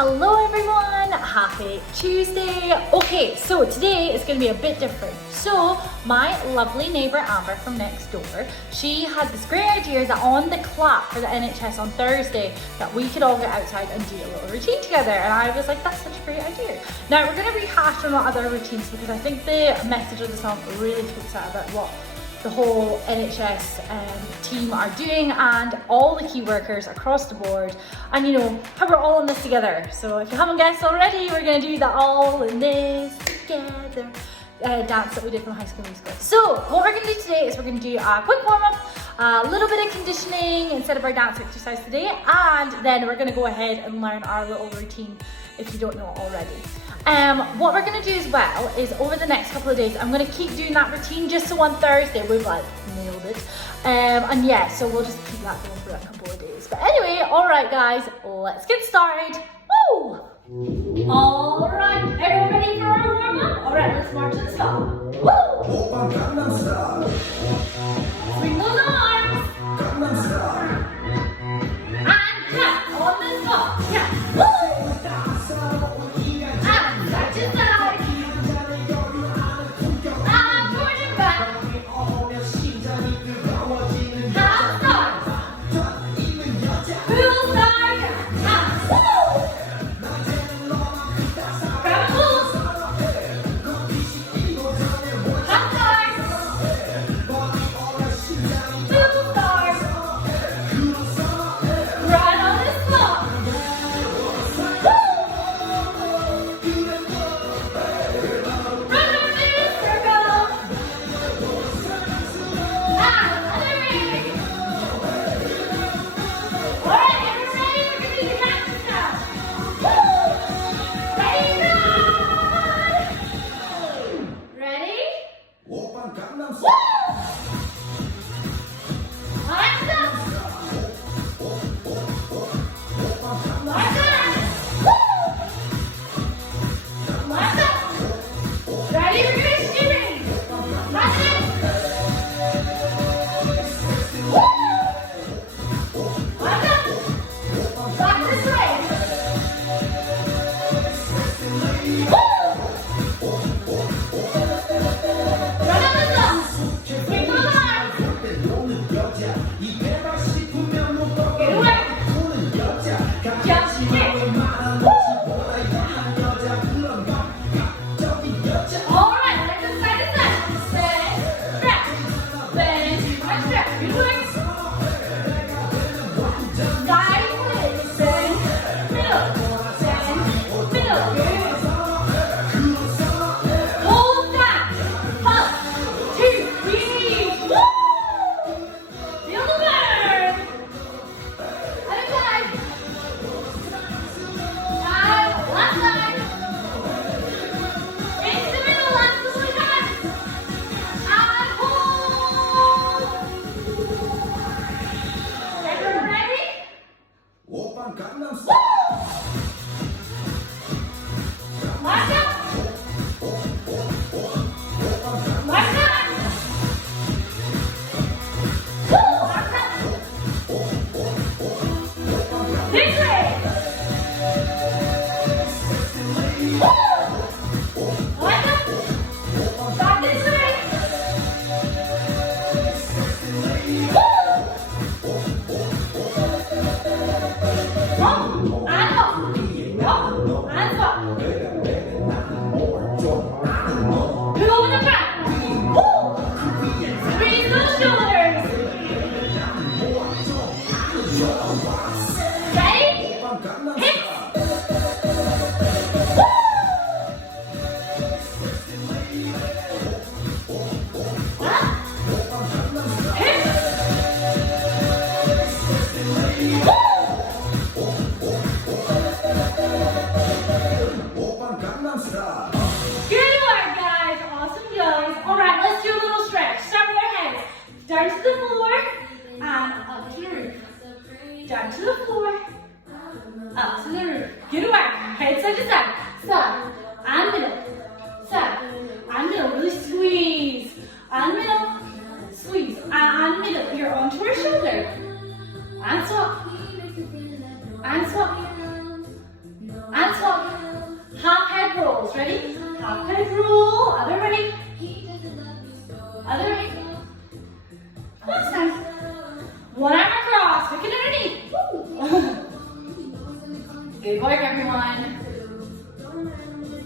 Hello everyone, happy Tuesday. Okay, so today is going to be a bit different. So my lovely neighbour Amber from next door, she had this great idea that on the clap for the NHS on Thursday that we could all get outside and do a little routine together, and I was like, that's such a great idea. Now we're going to rehash on other routines because I think the message of the song really speaks out about what the whole NHS team are doing and all the key workers across the board, and you know how we're all in this together. So if you haven't guessed already, we're going to do the all in this together dance that we did from High School Musical. So what we're going to do today is we're going to do a quick warm-up, a little bit of conditioning instead of our dance exercise today, and then we're going to go ahead and learn our little routine if you don't know it already. What we're going to do as well is over the next couple of days, I'm going to keep doing that routine just so on Thursday we've like nailed it. And yeah, so we'll just keep that going for a couple of days. But anyway, alright guys, let's get started. Woo! Alright, everyone ready for our warm-up? Alright, let's march to the stop. Woo! Swing those arms. And clap on the spot. Yeah. Woo! Down to the floor, up to the roof. Good work. Head side to side. Side and middle. Side and middle. Really squeeze. And middle. Squeeze. And middle. You're onto her shoulder. And swap. And swap. roll. Other way. Other way. Last time. One arm across. Look at underneath. Good work, everyone.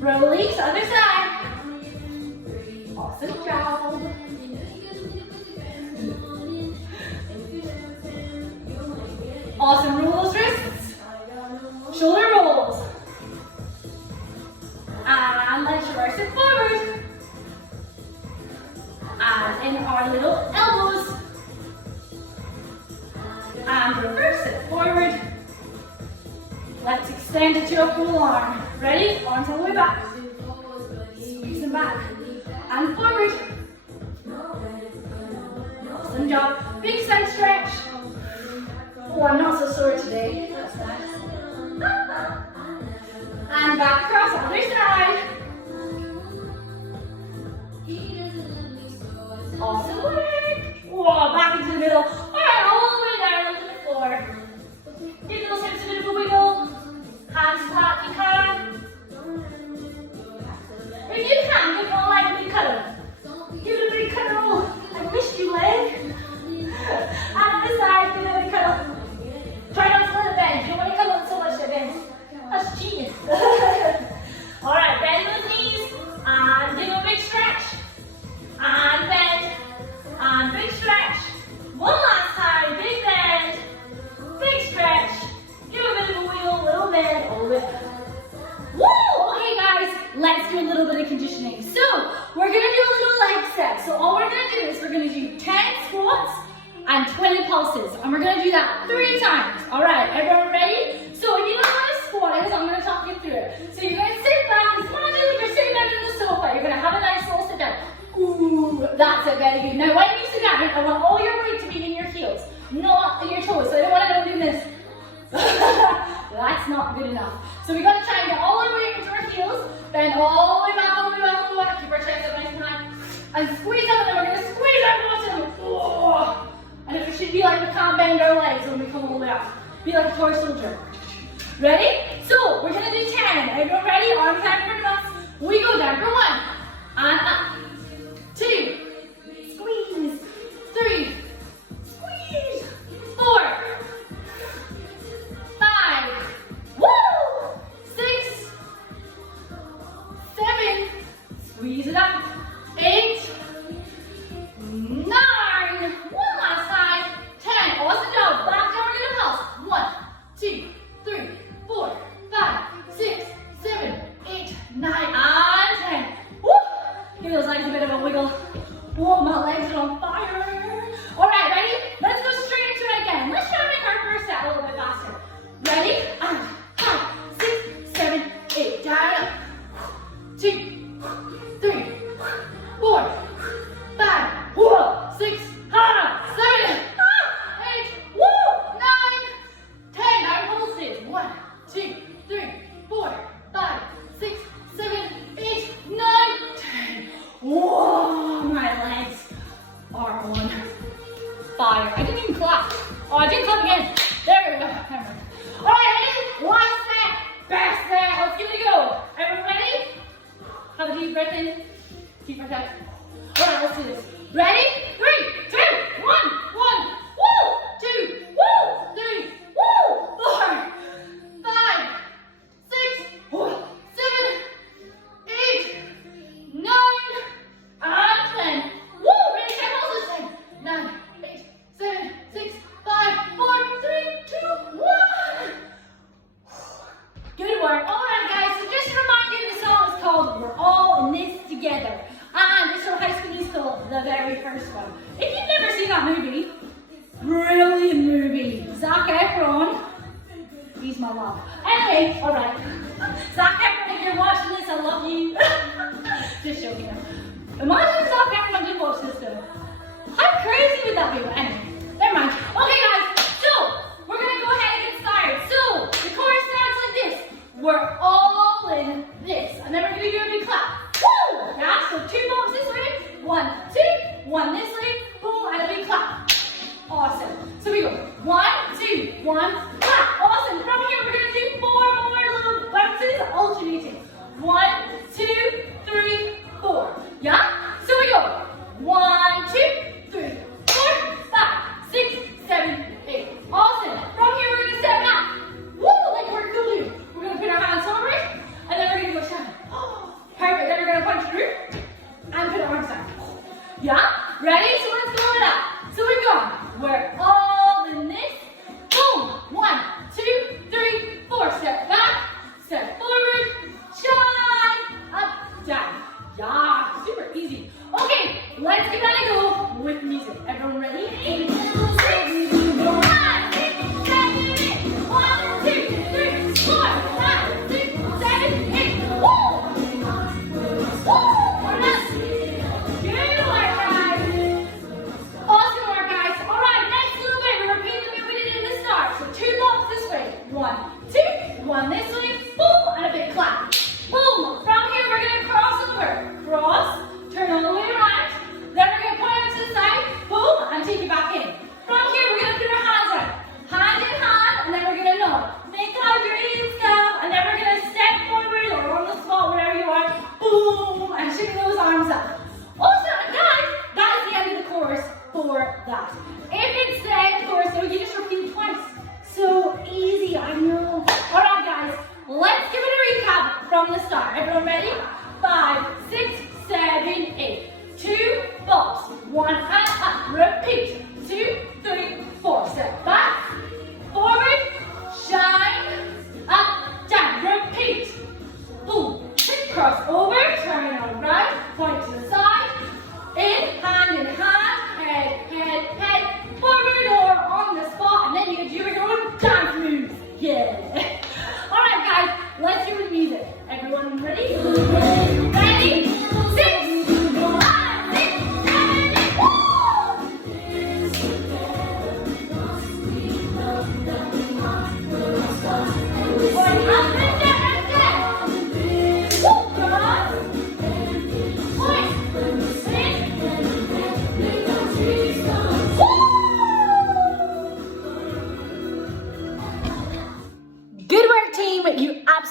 Release. Other side. Awesome job. Awesome. Roll those wrists. Shoulder rolls. And let's reverse it forward. And in our little elbows. And reverse it forward. Let's extend it to a full arm. Ready? Arms all the way back. Squeeze them back. And forward. Awesome job. Big side stretch. Oh, I'm not so sore today. That's nice. And back across the other side. Awesome work. Whoa, back into the middle. Alright, all the way down onto the floor. Give those hips a bit of a wiggle. Hands flat if you can. If you can, give one leg a big cuddle. Give it a big cuddle. I missed you, leg. And this side, give it a big cuddle. Try not to let it bend. You don't want to cuddle it so much that it bends. That's genius. Alright, bend those knees. And give a big stretch. And bend. And big stretch. One last time. Big bend. Big stretch. Give a bit of a wiggle, little bend. A little bit. Woo! Okay, guys. Let's do a little bit of conditioning. So, we're going to do a little leg set. So, all we're going to do is we're going to do 10 squats and 20 pulses. And we're going to do that 3 times. Alright, everyone ready? So, if you don't know how to squat is, I'm going to talk you through it. So, you're going to sit back. It's not like you're sitting down on the sofa. You're going to have a nice little sit down. Ooh, that's it, very good. Now, when you sit down, I want all your weight to be in your heels, not in your toes. So, I don't want to go doing this. That's not good enough. So, we've got to try and get all our weight into our heels, bend all the way back, all the way back, all the way back. Keep our chest up nice and high. And squeeze up, and then we're going to squeeze our bottom. Oh. And it should be like we can't bend our legs when we come all the way up. Be like a toy soldier. Ready? So, we're going to do 10. Everyone ready? Arms out for us. We go down for 1. And up. 2. Squeeze. 3. Squeeze. 4. 5. Woo! 6. 7. Squeeze it up. 8. 9. One last time. 10. Awesome job. Back down, we're going to pulse. 1, 2, 3, 4, 5, 6, 7, 8, 9, and 10. Woo! Give those legs a bit of a wiggle. Whoa, my legs are on fire. Alright, ready? Let's go straight into it again. Let's try to make our first set a little bit faster. Ready? And 5, 6, 7, 8. Down up. 2, 3, 4, 5, 6, 7, 8, 9, 10. Now pulses. 1, 2, 3, 4, 5, 6, 7, 8, 9, 10. Whoa, my legs are on fire. I didn't even clap. Oh, I didn't clap again. There we go. Alright, ready? Last set. Best set. Let's give it a go. Everyone ready? Have a deep breath in. Deep breath out. Alright, let's do this. Ready? 3, 2, 1, 1. Woo! 2, woo! 3, woo! 4, 5, 6, 7, 8, 9, and 10. Woo! Ready, check all this time. 9, 8, 7, 6, 5, 4, 3, 2, 1. Good work. Alright, guys, so just to remind you, the song is called We're All in This Together. And it's from High School Musical, the very first one. If you've never seen that movie, brilliant movie. Zac Efron, he's my love. Anyway, alright. Zac Efron, if you're watching this, I love you. Just joking. Imagine Zac Efron did watch this film. How crazy would that be? But anyway, never mind. Okay, guys, so we're going to go ahead and get started. So the chorus sounds like this. We're all in this. And then we're going to do a big clap. Woo! Yeah, so 2 bumps this way. 1, 2, 1 this way. Boom, and a big clap. Awesome. So we go 1, 2, 1, clap. Awesome. From here, we're going to do 4 more little bounces alternating. 1, 2, 3,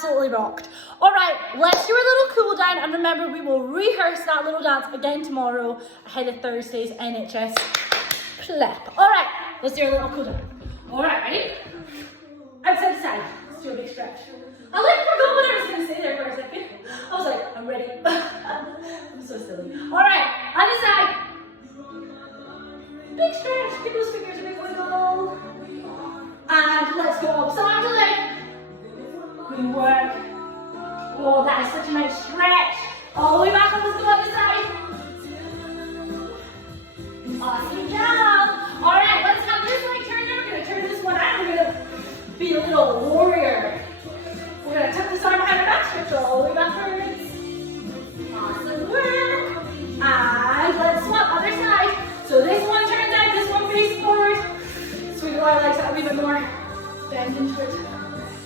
absolutely rocked. All right, let's do a little cool down, and remember, we will rehearse that little dance again tomorrow ahead of Thursday's NHS Clap. All right, let's do a little cool down. All right, ready? Outside to side. Let's do a big stretch. I forgot what I was going to say there for a second. I was like, I'm ready. I'm so silly. All right, other side. Big stretch. Give those fingers a big wiggle. And let's go upside the leg. Good work. Oh, that is such a nice stretch. All the way back up. Let's go other side. Awesome job. All right, let's have this leg turn. We're going to turn this one out. We're going to be a little warrior. We're going to tuck this arm behind our back, stretch all the way backwards. Awesome work. And let's swap other side. So this one turns out, this one faces forward. Sweep our legs out a wee bit more. Bend into it.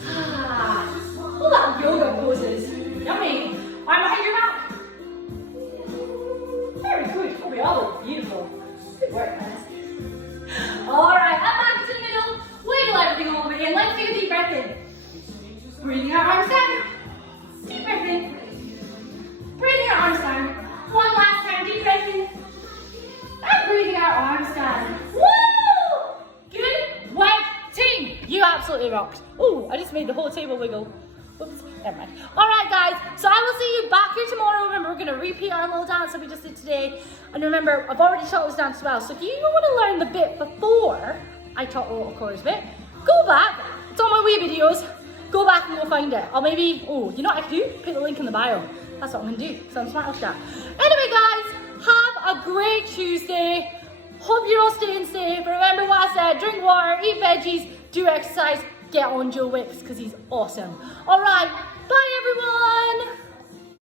All that yoga poses. Yummy. Arm behind your back. Very good. Oh, we all look beautiful. Good work, guys. All right, up back into the middle. Wiggle everything all the way in. Let's take a deep breath in. Breathing our arms down. Deep breath in. Breathing our arms down. One last time, deep breath in. And breathing our arms down. Woo! Good work, team. You absolutely rocked. Oh, I just made the whole table wiggle. Oops, never mind. All right, guys. So I will see you back here tomorrow. Remember, we're going to repeat our little dance that we just did today. And remember, I've already taught this dance as well. So if you want to learn the bit before I taught the little chorus bit, go back. It's on my wee videos. Go back and go find it. Or maybe, oh, you know what I can do? Put the link in the bio. That's what I'm going to do. So I'm smart as that. Anyway, guys, have a great Tuesday. Hope you're all staying safe. Remember what I said. Drink water, eat veggies, do exercise. Get on Joe Wicks because he's awesome. All right. Bye, everyone.